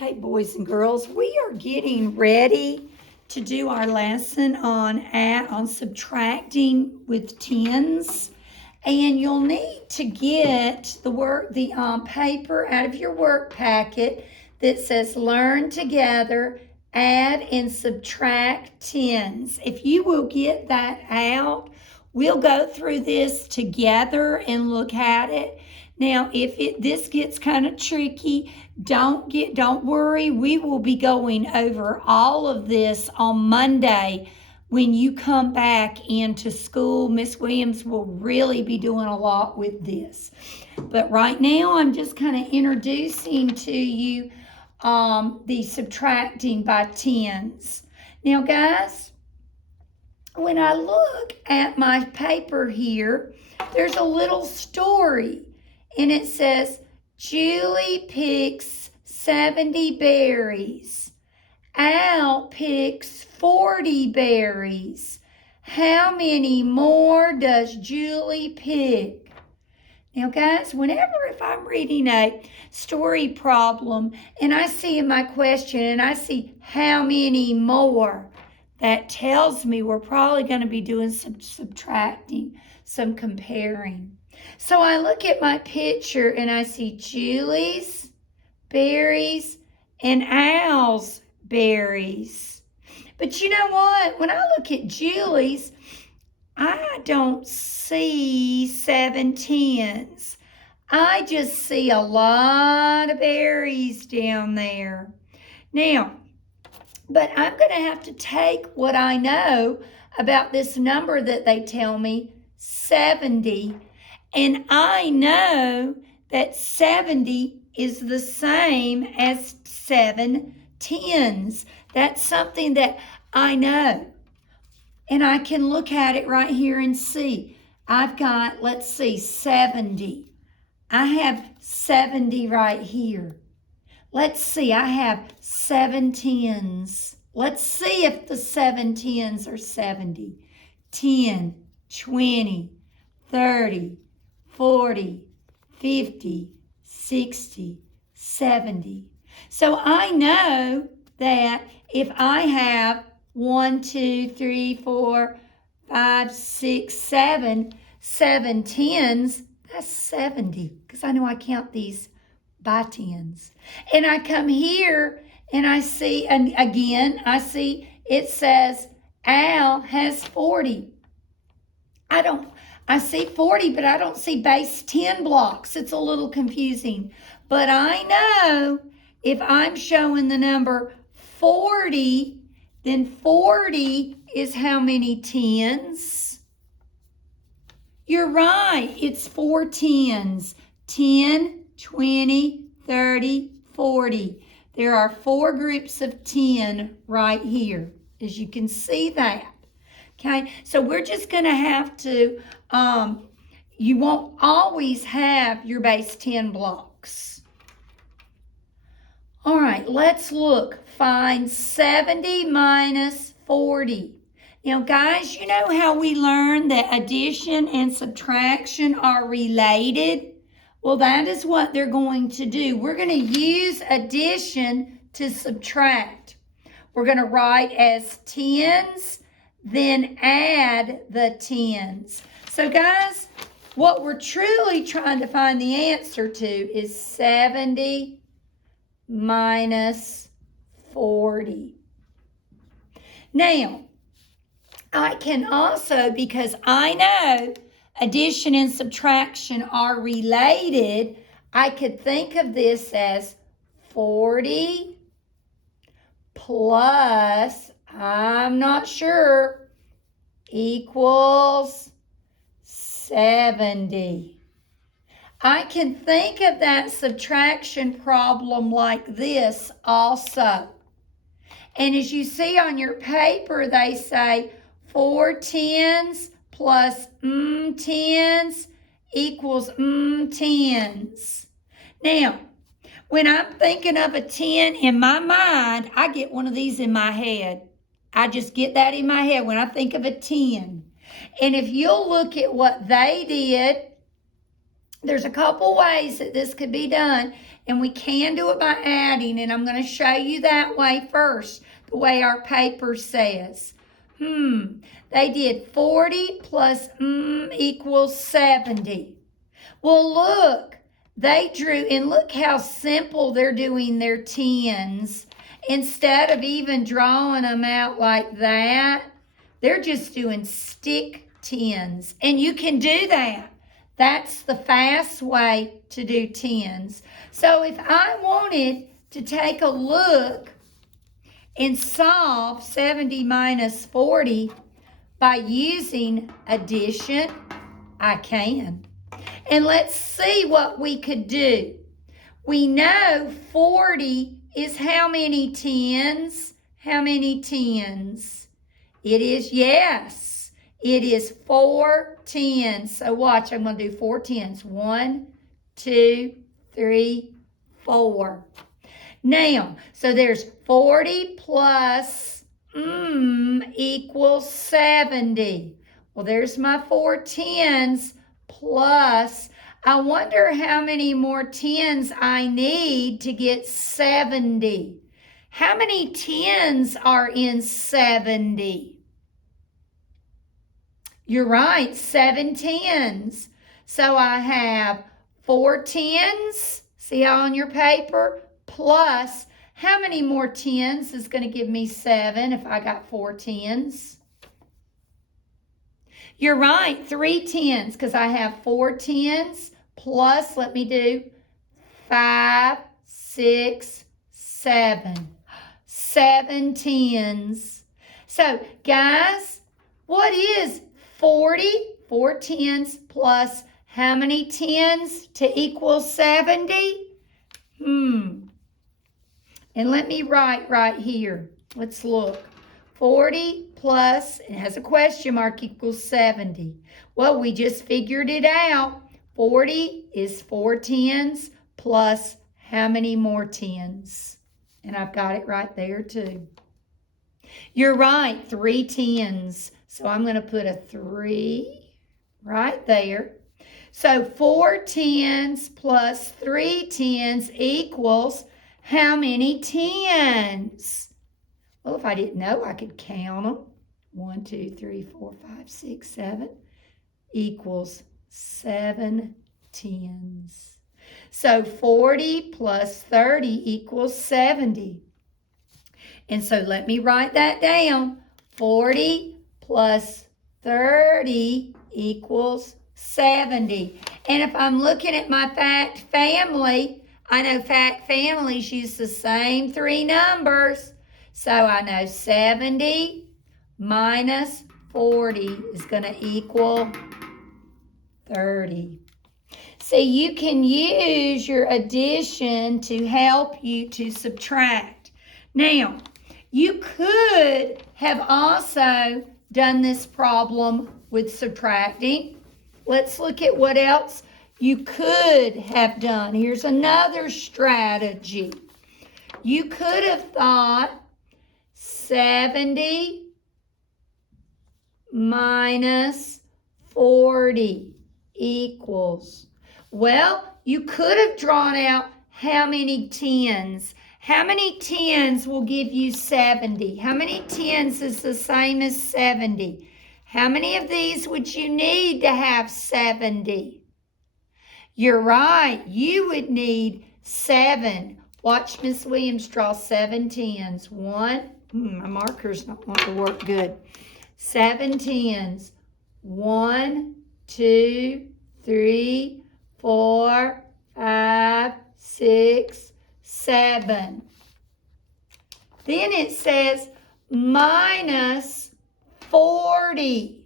Okay, boys and girls, we are getting ready to do our lesson on subtracting with tens. And you'll need to get the paper out of your work packet that says Learn Together, Add and Subtract Tens. If you will get that out, we'll go through this together and look at it. Now, if this gets kind of tricky, don't worry. We will be going over all of this on Monday. When you come back into school, Miss Williams will really be doing a lot with this. But right now, I'm just kind of introducing to you the subtracting by tens. Now, guys, when I look at my paper here, there's a little story. And it says, Julie picks 70 berries. Al picks 40 berries. How many more does Julie pick? Now, guys, if I'm reading a story problem and I see in my question and I see how many more, that tells me we're probably going to be doing some subtracting, some comparing. So I look at my picture and I see Julie's berries and Al's berries. But you know what? When I look at Julie's, I don't see 7 tens. I just see a lot of berries down there. Now, but I'm going to have to take what I know about this number that they tell me, 70, and I know that 70 is the same as 7 tens. That's something that I know. And I can look at it right here and see. I've got, 70. I have 70 right here. Let's see, I have 7 tens. Let's see if the 7 tens are 70. 10, 20, 30, 40, 50, 60, 70. So I know that if I have 1, 2, 3, 4, 5, 6, 7 tens, that's 70, because I know I count these by tens. And I come here and I see, and again, I see it says Al has 40. I see 40, but I don't see base 10 blocks. It's a little confusing. But I know if I'm showing the number 40, then 40 is how many tens? You're right. It's 4 tens. 10, 20, 30, 40. There are 4 groups of 10 right here, as you can see that. Okay, so we're just going to have to, you won't always have your base 10 blocks. All right, let's look. Find 70 minus 40. Now, guys, you know how we learned that addition and subtraction are related? Well, that is what they're going to do. We're going to use addition to subtract. We're going to write as tens, then add the tens. So, guys, what we're truly trying to find the answer to is 70 minus 40. Now, I can also, because I know addition and subtraction are related, I could think of this as 40 plus, I'm not sure, equals 70. I can think of that subtraction problem like this also. And as you see on your paper, they say 4 tens plus tens equals tens. Now, when I'm thinking of a 10 in my mind, I get one of these in my head. I just get that in my head when I think of a 10. And if you'll look at what they did, there's a couple ways that this could be done. And we can do it by adding, and I'm going to show you that way first, the way our paper says. They did 40 plus equals 70. Well, look, they drew, and look how simple they're doing their tens. Instead of even drawing them out like that, they're just doing stick tens. And you can do that. That's the fast way to do tens. So if I wanted to take a look and solve 70 minus 40 by using addition, I can. And let's see what we could do. We know 40 is how many tens? How many tens? It is, yes, it is 4 tens. So watch, I'm going to do 4 tens. 1, 2, 3, 4. Now, so there's 40 plus equals 70. Well, there's my 4 tens plus, I wonder how many more tens I need to get 70. How many tens are in 70? You're right, 7 tens. So I have 4 tens, see how on your paper, plus how many more tens is going to give me 7 if I got 4 tens? You're right, 3 tens, because I have 4 tens plus, let me do 5, 6, 7. 7 tens. So, guys, what is 40? 4 tens plus how many tens to equal 70? And let me write right here. Let's look. 40 plus, it has a question mark, equals 70. Well, we just figured it out. 40 is 4 tens plus how many more tens? And I've got it right there too. You're right, 3 tens. So I'm going to put a 3 right there. So 4 tens plus 3 tens equals how many tens? Well, if I didn't know, I could count them. 1, 2, 3, 4, 5, 6, 7 equals 7 tens. So 40 plus 30 equals 70. And so let me write that down. 40 plus 30 equals 70. And if I'm looking at my fact family, I know fact families use the same 3 numbers. So I know 70 minus 40 is going to equal 30. See, you can use your addition to help you to subtract. Now, you could have also done this problem with subtracting. Let's look at what else you could have done. Here's another strategy. You could have thought 70 minus 40 equals. Well, you could have drawn out how many tens. How many tens will give you 70? How many tens is the same as 70? How many of these would you need to have 70? You're right, you would need 7. Watch Miss Williams draw 7 tens. 1, my marker's not want to work good. 7 tens. 1, 2, 3, 4, 5, 6, 7. Then it says minus 40.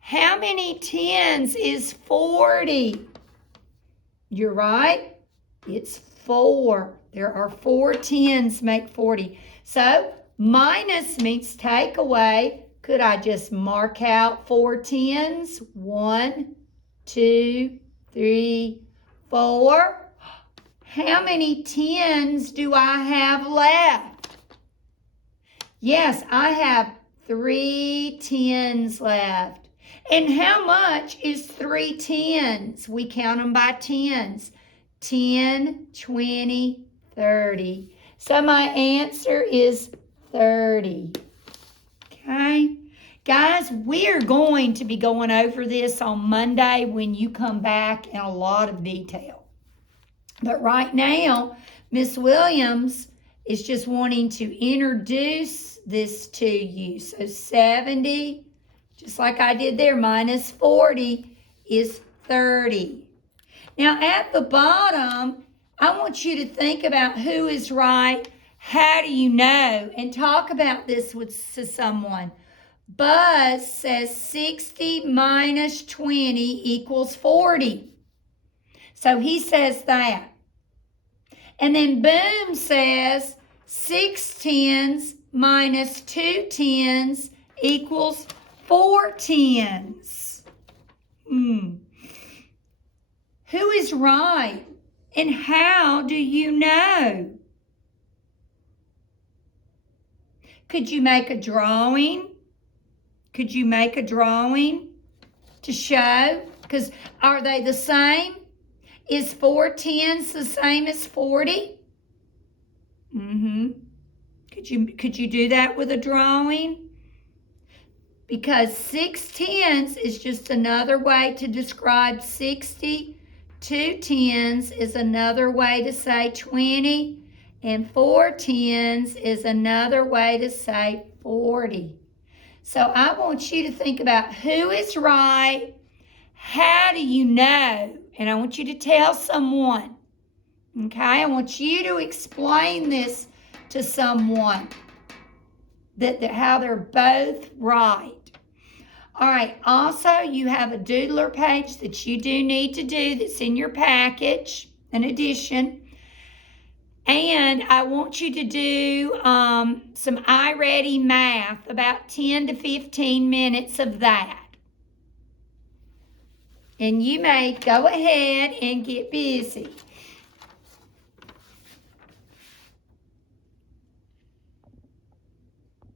How many tens is 40? You're right. It's 4. There are 4 tens make 40. So minus means take away. Could I just mark out 4 tens? 1, 2, 3, 4. How many tens do I have left? Yes, I have 3 tens left. And how much is 3 tens? We count them by tens. 10, 20, 30. So my answer is 30. Okay? Guys, we are going to be going over this on Monday when you come back in a lot of detail. But right now, Miss Williams is just wanting to introduce this to you. So 70, just like I did there, minus 40 is 30. Now at the bottom, I want you to think about who is right, how do you know, and talk about this to someone. Buzz says 60 minus 20 equals 40. So he says that. And then Boom says 6 tens minus 2 tens equals 4 tens. Who is right? And how do you know? Could you make a drawing? Could you make a drawing to show? Because are they the same? Is 4 tens the same as 40? Could you do that with a drawing? Because 6 tens is just another way to describe 60. 2 tens is another way to say 20. And 4 tens is another way to say 40. So I want you to think about who is right, how do you know, and I want you to tell someone, okay? I want you to explain this to someone, that how they're both right. All right, also you have a doodler page that you do need to do that's in your package, an addition. And I want you to do some iReady math, about 10 to 15 minutes of that. And you may go ahead and get busy.